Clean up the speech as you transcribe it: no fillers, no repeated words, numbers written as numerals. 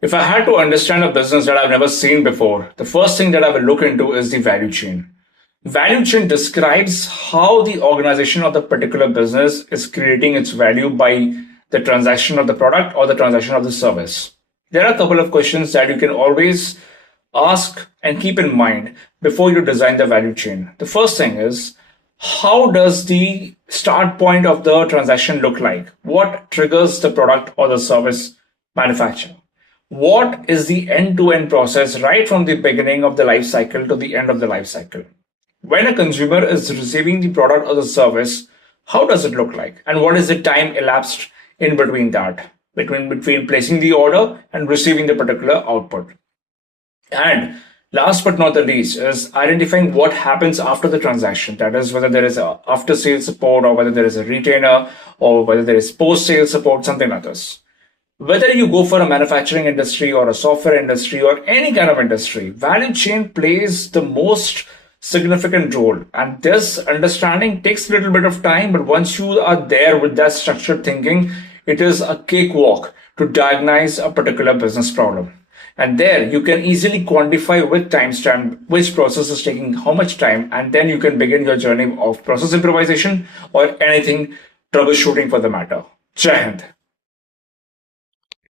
If I had to understand a business that I've never seen before, the first thing that I will look into is the value chain. Value chain describes how the organization of the particular business is creating its value by the transaction of the product or the transaction of the service. There are a couple of questions that you can always ask and keep in mind before you design the value chain. The first thing is, how does the start point of the transaction look like? What triggers the product or the service manufacture? What is the end-to-end process right from the beginning of the life cycle to the end of the life cycle? When a consumer is receiving the product or the service, how does it look like? And what is the time elapsed in between that, between placing the order and receiving the particular output? And last but not the least is identifying what happens after the transaction. That is, whether there is a after sales support or whether there is a retainer or whether there is post sales support, something like this. Whether you go for a manufacturing industry or a software industry or any kind of industry, value chain plays the most significant role. And this understanding takes a little bit of time, but once you are there with that structured thinking, it is a cakewalk to diagnose a particular business problem. And there you can easily quantify with timestamp which process is taking how much time, and then you can begin your journey of process improvisation or anything troubleshooting for the matter. Jai Hind.